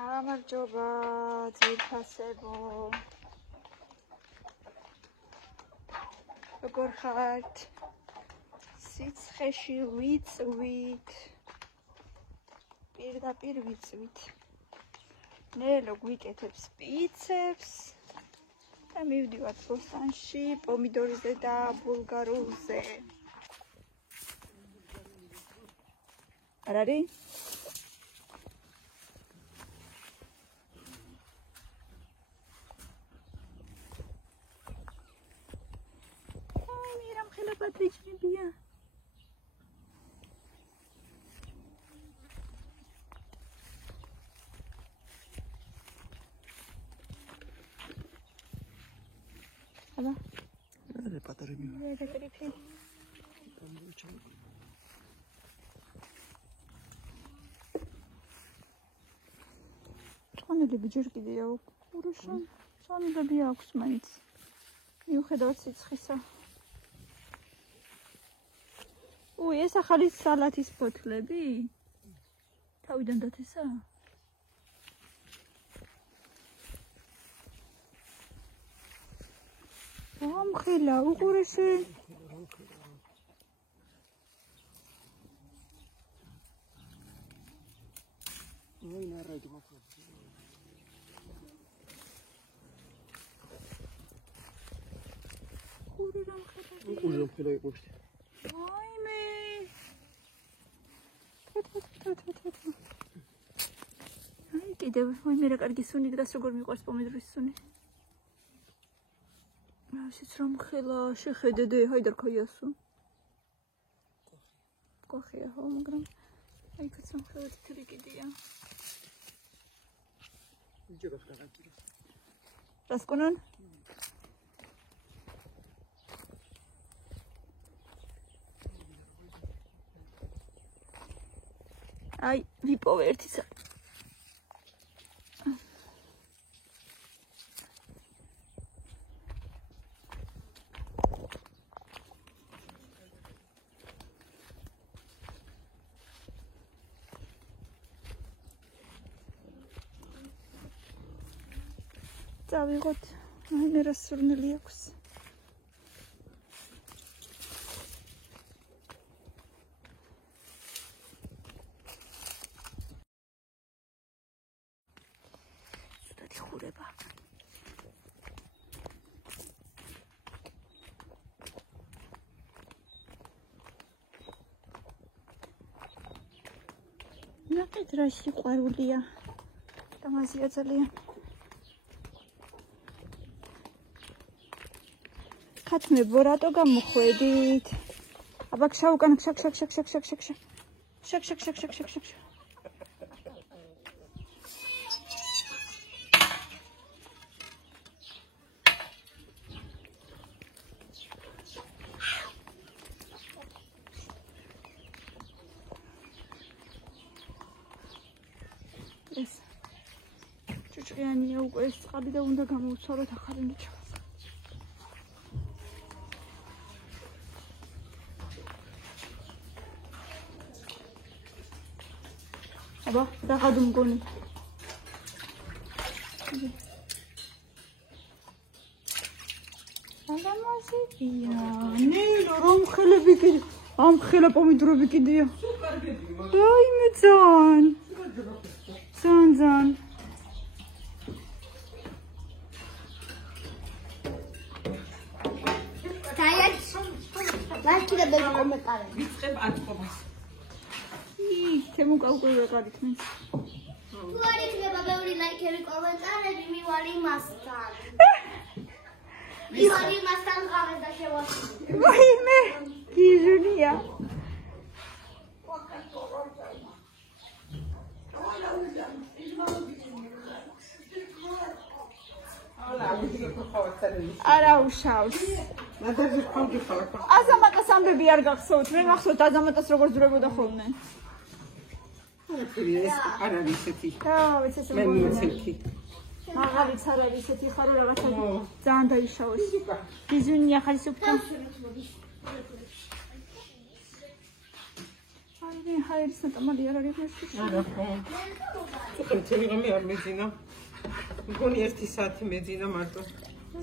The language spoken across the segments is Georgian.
გამარჯობა ძირფასებო. როგორ ხართ? სიცხეში ვიწვით. პირდაპირ ვიწვით. ნელო გვიკეთებს პიცებს და მივდივართ ბოსტანში პომიდორზე და ბულგარულზე. არ არის? Patricia. Aba. Nerede patarım ya? Nerede patarım? Çaneli bijur gidiyor. Uğraşan. Çaneli bir aksmayız. Მიუხედავად სიცხისა. ეს ახალი სალათის ფოთლები? თავიდან დათესა? ამხელა უყურესი. Ой, народ, мафия. Уже входай почте. Ой, мы. Ай, კიდევ მე რა კარგი სუნი დღეს როგორ მიყვარს პომიდორის სუნი. ასეც რომ ხელა შეხედე ჰაიდარ ქაიასო. კოხია ხო, მაგრამ აი კაცამ ხელა თითრი კიდია. იჯერა ხარაკი. რასკონან? Ai, ვიპოვე ერთი სა. წავიღოთ, აი მე რა სურნელი აქვს. ნახეთ რა სიყვარულია და მასია ძალიან ხათმებო რატო გამოხვედით აბა ქშა უკან ქშა ჭუჭყიანია უკვე ეს წყალი და უნდა გამოვცვალოთ ახალი ნიჩო. აბა, რაღაც მგონი. ალამაზია. ნეილო რომ ხელები კიდე ამ ხელა პომიდორები კიდეა. აი მე ძალიან. Laichida bel commentare. Vițrem atcomas. Te mukauqe qariknes. Tu arikneba ბევრი ლაიქები კომენტარები მივალი მასთან. მივალი მასთან ღამეს და შევასრულე. ვაიმე, გიჟუნია. არა უშავს. აზამატას ამბები არ გახსოვთ, მე მახსოვთ აზამატას როგორ ძრებოდა ხოლმე. ეს არ არის ესეთი. ვიცი მე მიცექი. მაღალიც არ არის ესეთი ხარო რაღაცა ძალიან დაიშავეს. გიზუნია ხალისუფთა. აი ჰაერის ნატამალი არ არის ეს. არა ხო. წელი ღამე არ მეძინა. მგონი 1 საათი მეძინა მარტო.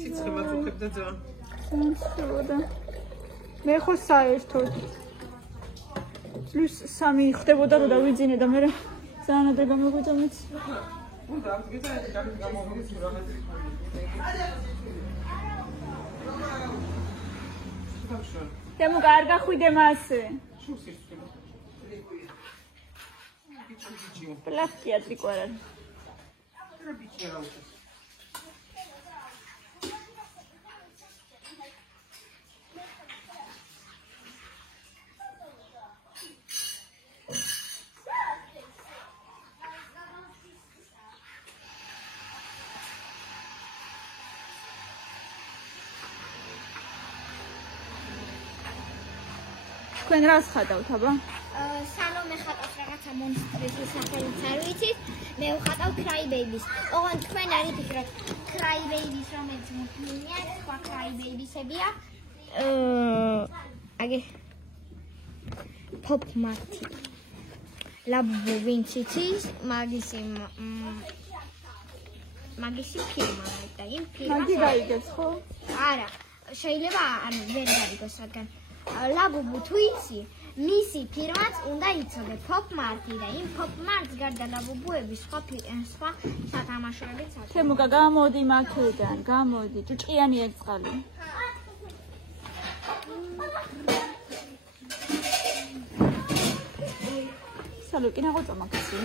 სიცხე მაწუხებდა ძალიან. სანსროდა. მე ხო საერთოდ +3 ხდებოდა რომ დავიძინე და მე ძალიან ადრე გამოგვიძა მეც. უნდა ამგეცა ეს გამოვიდეს რაღაც. თემო არ გახვიდე მასე. პლახკია ტრიკوارა. თქვენ რას ხატავთ აბა? სანომე ხატავს რაღაცა მონსტრის სახელით არ ვიცით. მე ვხატავ Cry Babies. ოღონდ თქვენ არ იფიქროთ Cry Babies რომელიც მოფილმია, სხვა Cry Babies-ებია. აგე Pop Marty. ლაბუ ვინც იცის, მაგისი ფილმა და იმ ფილმს მაგი გაიგებს ხო? არა, შეიძლება ან ვერ გაიგოს, რადგან ლაბუბუ თუ იცი, მისი ფირმაც უნდა იცოდე Pop Marty და იმ Pop Marty-ს გარდა ლაბუბუების სხვა სათამაშოებიც აქვს. თემუკა გამოდი მაქედან, გამოდი, ჭუჭყიანი ეგწყალი. სალო კი ნაღოწა მაგისი.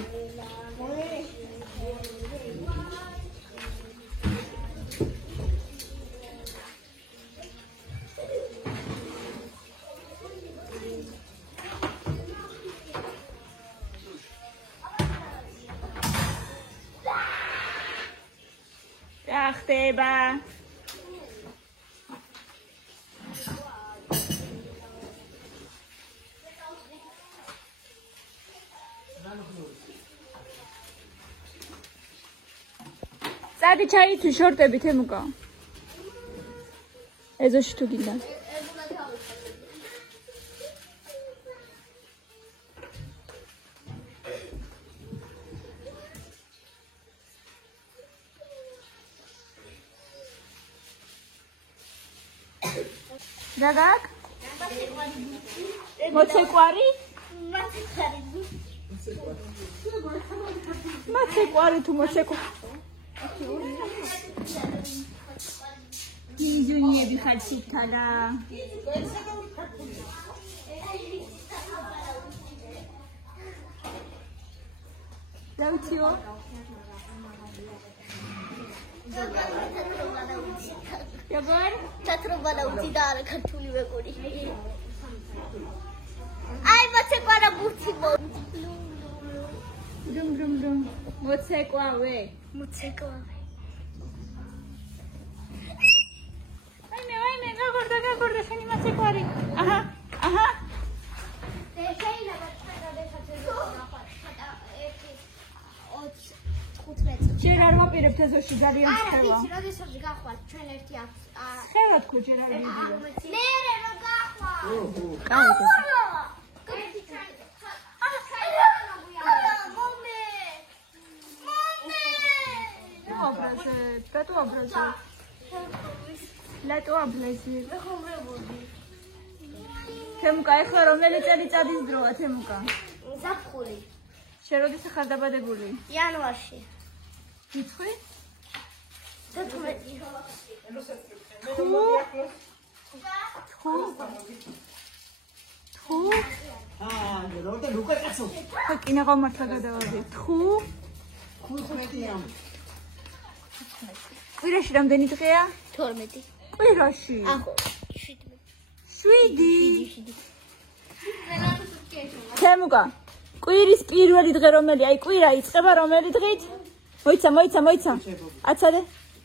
ხდება. წადი ჩაიცვი შორტები თემუკა. ეზოში თუ გინდა. Ragak? Motsekwari? Motsekwari tu motsekwari. Nizuniye birkaç şikala. Davutio. Yabar? Tatroba da utidara kartuli vegori. Ai motsekwara buti bo. Dum. Motsekwawe. Motsekwawe. Vayme, gagorda, shani motsekwari. Aha. Შეიძლება თქვენ ჯერ არ ვაპირებთ ეზოში ძალიან ხევა. არა, როდესაც გახვალთ ჩვენ ერთი ხევა თქო ჯერ არ ვიდიო. მე რო გახვალ. კაი. ლეტო აბლეზი. თემუკა ეხლა რომელი წელიწადის დროა თემუკა? ზაფხული. შენ როდის ხარ დაბადებული? იანვარში. კითხვი? 14. თუ? როდა ლუკა კაცო. ხო, კინაღო მართლა გადავადი. თუ? 15-იან. კვირაში რამდენი დღეა? 12. კვირაში. ახო, 7. თემუკა, კვირის პირველი დღე რომელი? აი, კვირა იწყება რომელი დღით? მოიცა. აცადე.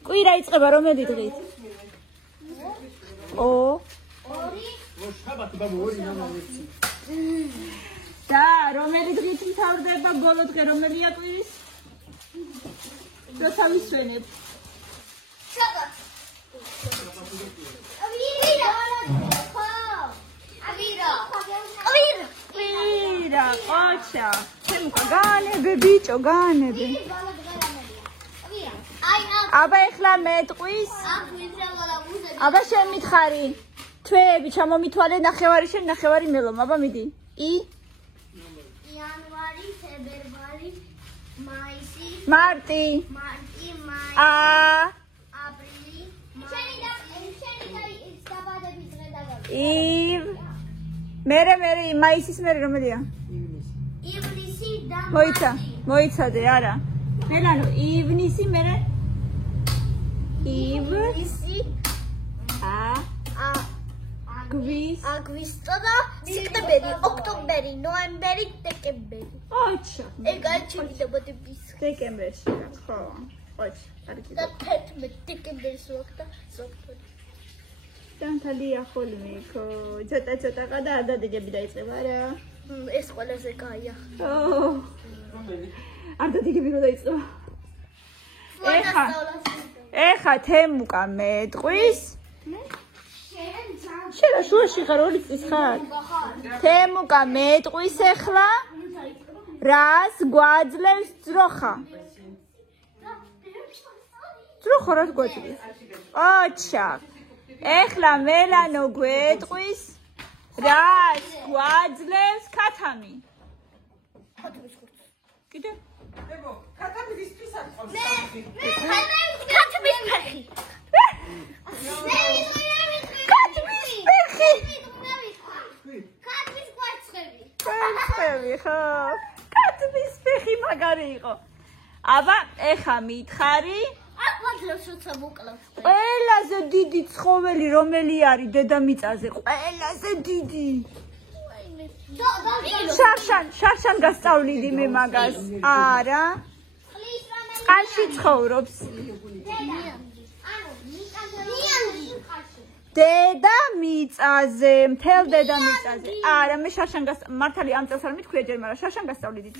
კვირა იწყება რომელი დღით? შაბათი ბაბუ ორი ნამავეცი. და რომელი დღით მთავრდება ბოლო დღე რომელია კვირის? როცა ვისვენებ. შაბათი. კვირა. ყოჩა. თემუკა განებე ბიჭო, განებე. აბა ეხლა მეტყვის. აბა შენ მითხარი. თვეები ჩამომითვალე ნახევარი შენ ნახევარი მელომ. აბა მიდი. იანვარი, ფებრვარი, მაისი, მარტი. მარტი, აპრილი, შენი დაბადების დღე დაგაგო. მერე მაისის მერე რომელია? ივნისი და მოიცადე არა. მელანო ივნისი მერე ივნისი აგვისტო და სექტემბერი, ოქტომბერი, ნოემბერი, დეკემბერი. ყოჩა. ეგარჩი დაბადების დეკემბერში რა, ხო. ყოჩა, კარგი. და 11 დეკემბერს ვაკდა ზოგადად. დანთალია ხოლმე, ცოტა ყადა არ დადეგები დაიწყება რა. ეს ყველაზე კაია. არ დადეგები რო დაიწყება. ეხა თემუკა მეტყვის. შენ შუაში ხარ ორი წლის ხარ. თემუკა მეტყვის ეხლა. რას გვაძლევს ძროხა? ძროხა რას გვაძლევს? ოჩა. ეხლა მელანო გვეტყვის. რას გვაძლევს ქათამი? კიდე? ებო, ქათამის ისთვის არ ყავს. ქათმის ფეხი. ქათმის კვერცხები. კვერცხები ხო. ქათმის ფეხი მაგარი იყო. აბა, ეხა მითხარი. ყველაზე დიდი ცხოველი რომელი არის დედამიწაზე? ყველაზე დიდი. შარშან გასწავლიდი მე მაგას. არა. წყალში ცხოვრობს. დედამიწაზე, მთელ დედამიწაზე. არა, მე შარშან მართალი ამ წელს არ მithქვია ჯერ, მაგრამ შარშან გასწავლიდი.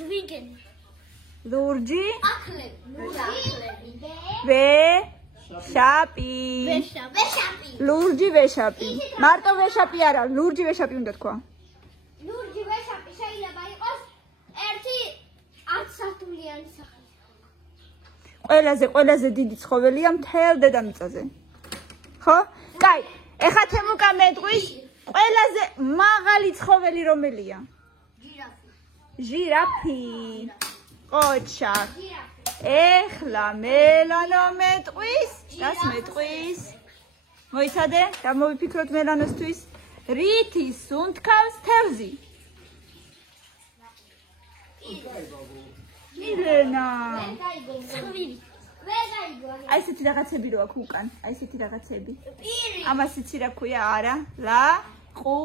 ლურჯი. ვეშაპი. ლურჯი ვეშაპი. მარტო ვეშაპი არა, ლურჯი ვეშაპი უნდა თქვა. ლურჯი ვეშაპი შეიძლება იყოს ერთი 10 სართულიანი სახლი. ყველაზე დიდი ცხოველია მთელ დედამიწაზე. ხო? კაი, ეხა თემუკა მეტყვის ყველაზე მაღალი ცხოველი რომელია? ჟირაფი. ყოჩა. ეხლა მელანო მეტყვის. რას მეტყვის? მოიცადე? გამოვიფიქროთ მელანოსთვის. რითი სუნთქავს თევზი? ირენა. აი ესეთი რაღაცები რო აქვს უკან. აი ესეთი რაღაცები. ამას იცი რა ქვია? არა. ლაყუჩები.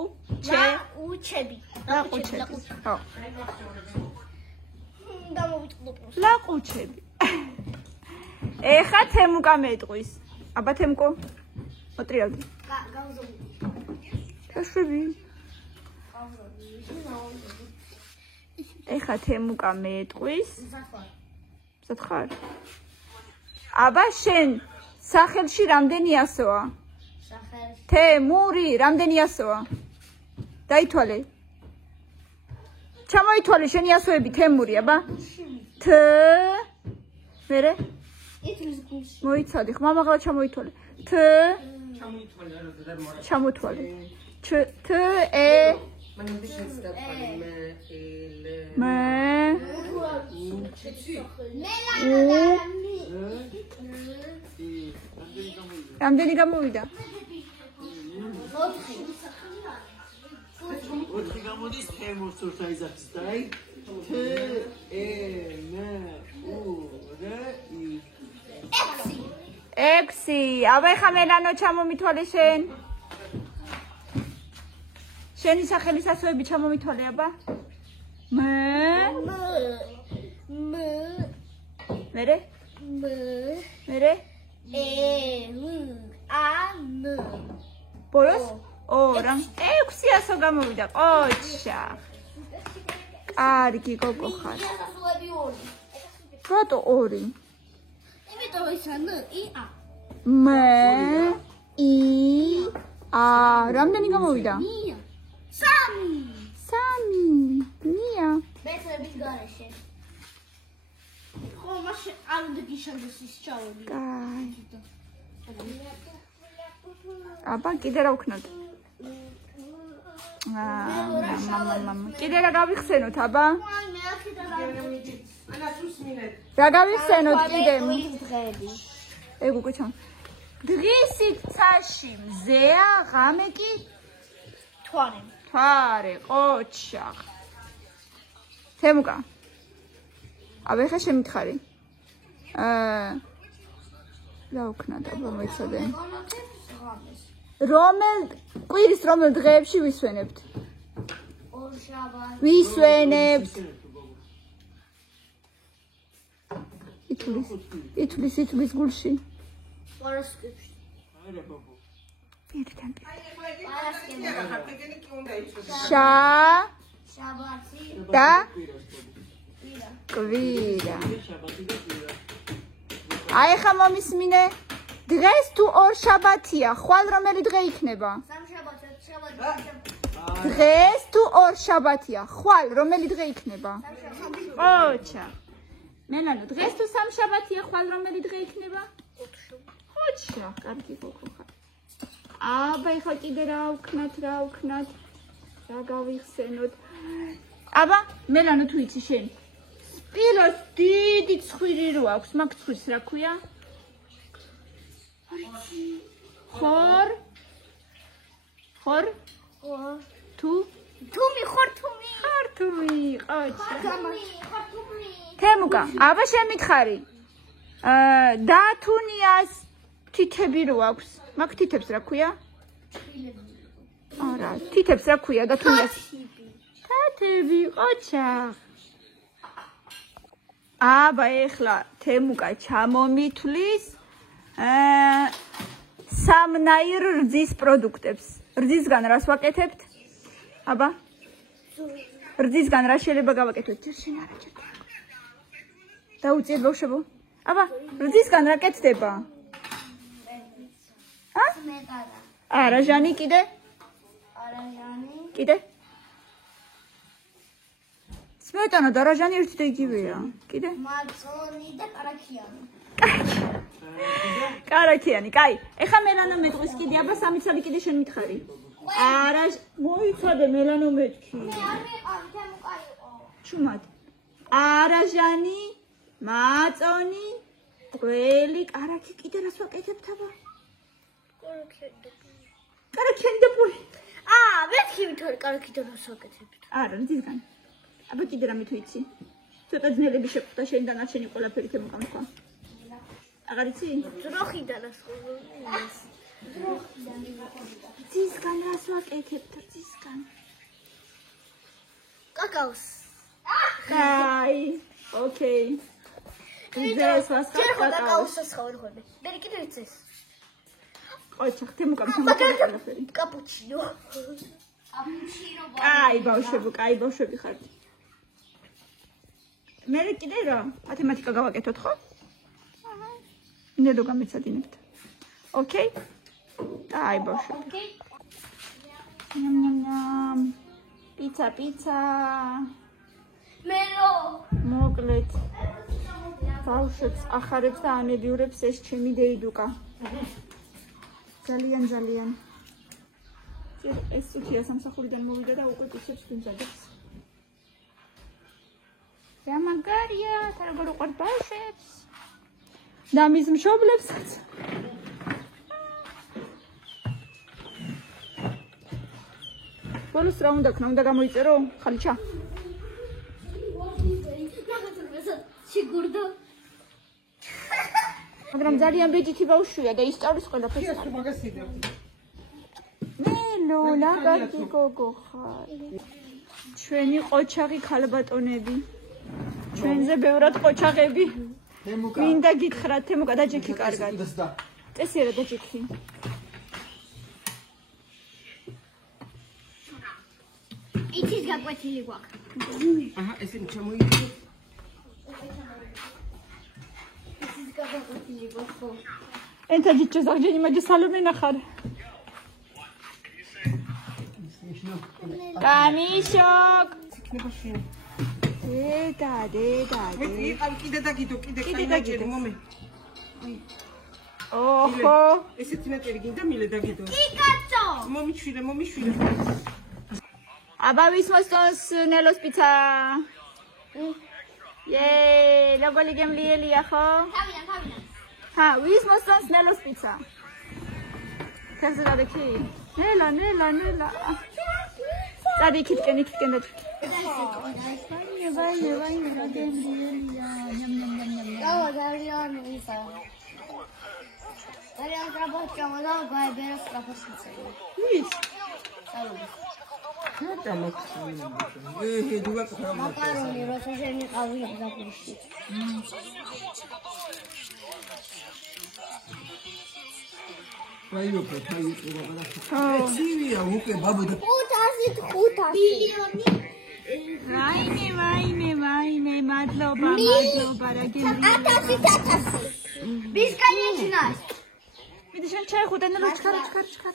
ხო. ლაყუჩები. ეხა თემუკა მეტყვის. აბა თემკო. მოტრიალდი. გაშვები. ეხა თემუკა მეტყვის. სათხარ. აბა შენ სახელში რამდენი ასოა? სახელში. თემური რამდენი ასოა? დაითვალე. ჩამოითვალე შენი ასოები თემური, აბა. თ მერე? მოიცადი, ხმა მაღლა ჩამოითვალე. თ ჩამოთვალე. თ ე მე რამდენი გამოვიდა? 4 გამოდის თემურს თორსა იზახის დაი. თ ე მე უ რე ი 6. აბა ხა მელანო ჩამომითვალე შენ. შენი სახელის ასოები ჩამომითვალე აბა. მერე? მერე? ბოლოს? რა? 6 ასო გამოვიდა. ყოჩა. კარგი გოგო ხარ. რატო 2? იმიტომ ისა ν ი ა. მე ი ა რამდენი გამოვიდა? 3. 3. ნია მგონია? მეტრების გარეშე. ხო, მაშინ არ უნდა გიშალდეს ის ჩავოდი. კაი. აბა კიდე რა ვქნათ? მამა. კიდე რა გავიხსენოთ, აბა? მე აქედან ანა სულს მინეთ. რა გავიხსენოთ კიდე? დღეები. ეგ უკვე ჩამ. დღისით ცაში მზეა, ღამე კი თვარე. თვარე, ყოჩახ. თემუკა. აბა ხა შემითხარი. რა ვქნათ, აბა მოიცადე. რომელ კვირის რომელ დღეებში ვისვენებთ? ორშაბათი. ვისვენებთ. ითulis გულში. პარასკევში. არა ბაბო. ერთთან. პარასკევში. კი უნდა იცოდე. შაბათი. და კვირა. კვირა. შაბათი და კვირა. აი ხა მომისმინე. დღეს თუ ორ შაბათია, ხვალ რომელი დღე იქნება? სამშაბათი, შაბათი. დღეს თუ ორ შაბათია, ხვალ რომელი დღე იქნება? ოჩა. მელანო, დღეს თუ სამშაბათია, ხვალ რომელი დღე იქნება? ოჩა, კარგი გოგო ხარ. აბა ეხლა კიდე რა ვქნათ? რა გავიხსენოთ? აბა, მელანო თუ იცი შენ. სპილოს დიდი ცხვირი რო აქვს, მაგ ცხვირს რა ქვია? ხორ? თუმი ხორთუმი. ხორთუმი, ოჩა. ხორთუმი. თემუკა, აბა შემითხარი. დათუნიას თითები რო აქვს. მაგ თითებს რა ქვია? არა, თითებს რა ქვია დათუნიას? თათები, ოჩა. აბა ეხლა თემუკა ჩამომithulis სამნაირ რძის პროდუქტებს. რძისგან რას ვაკეთებთ? აბა? რძისგან რა შეიძლება გავაკეთოთ? ჯერ შენ არა ჯერ. დაუწიეთ ბავშვებო. აბა, რძისგან რა კეთდება? სმეტანა. არაჟანი კიდე? არაჟანი. კიდე? სმეტანა და არაჟანი ერთი და იგივეა. კიდე? მაწონი და კარაქიანი. კარაქიანი, კაი. ეხა მელანომეტყვის კიდე, აბა სამი ცალი კიდე შენ მითხარი. მოიცადე მელანომეტკი. მე არ მიყავ, თემუკა იყო. ჩუმად. არაჟანი, მაწონი, ყველი, კარაქი კიდე რას ვაკეთებთ აბა? კარაქიანი და პური. მეთქი ვითარ კარაქი და რას ვაკეთებთ? არა, რძისგან. აბა კიდე რამე თუ იცი? ცოტა ძნელები შეხვდა შენ და ნარჩენი ყველაფერი თემუკა თქვა. აღარ იცი? ძროხიდან ასწავლე. რძისგან რას ვაკეთებთ რძისგან? კაკაოს. კაი, ოკეი. რძეს ჯერ ხო ვასწავლე. კაკაოს ასხავერხები. მე კიდე იცეს. ოჩა, თემუკა შემოგვიყვება ყველაფერი. კაპუჩინო. კაპუჩინო. კაი, ბავშვები ხართ. მე კიდე რა? მათემატიკა გავაკეთოთ, ხო? აჰა. ნედო გამეცადინებთ. ოკეი? კაი, ბავშვები. ოკეი. ნამ. პიცა. მელო. მოკლედ. ბავშვებს ახარებს და ანებიურებს ეს ჩემი დეიდუკა. ძალიან. ეს სუქია სამსახურიდან მოვიდა და უკვე პიცებს ვიმზადებს. რა მაგარია, და როგორ უყვართ ბავშვებს. და მის მშობლებსაც. ბოლოს რა უნდა ქნა, უნდა გამოიწერო, ხალიჩა. სიგურდო. მაგრამ ძალიან ბეჯითი ბავშვია და ისწავლის ყველაფერს. ეს ხო მაგასიდა. ლოლა კარგი გოგო ხარ. ჩვენი ყოჩაღი ქალბატონები. ჩვენზე ბევრად ყოჩაღები. თემუკა. მინდა გითხრათ, თემუკა დაჯექი კარგად. წესიერად დაჯექი. იცის გაკვეთილი გვაქვს. აჰა, ესე ჩამოიდგე. იცის გაკვეთილი გვაქვს. Entä dzieci zagdzieni macie salome na char. Kamisiok. იქნება შენ. დედა. ვიყავ კიდე და კიდე კაინაჭერი მომე. ოჰო. ესეთი ნაჭერი გინდა მილე და კიდე. კი კაცო. მომიშვიდე. აბა ვის მოსწონს ნელოს პიცა? ლოგოლი გემლიელია ხო? თავიდან. ვის მოსწონს ნელოს პიცა? ხერზე დადექი? ნელა. წადი იქითკენ და ვაიმე რა გემლიელია. დავარიან ისა. დავარიან ტრაპოჩა და გაიბეროს ტრაპოჩიცე. ვის? მაკარონი როცა შენიყავი ზაფხულში. ცივია უკვე ბაბო და 500 მილიონი ვაიმე, მადლობა რა გემლიელია. 1000 ბისკაიჩნას. მიდე შენ ჩაიხუტე ნელოს ჩქარა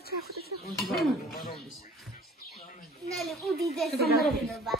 ჩაიხუტე. ნელი უდიდესი მადლობა.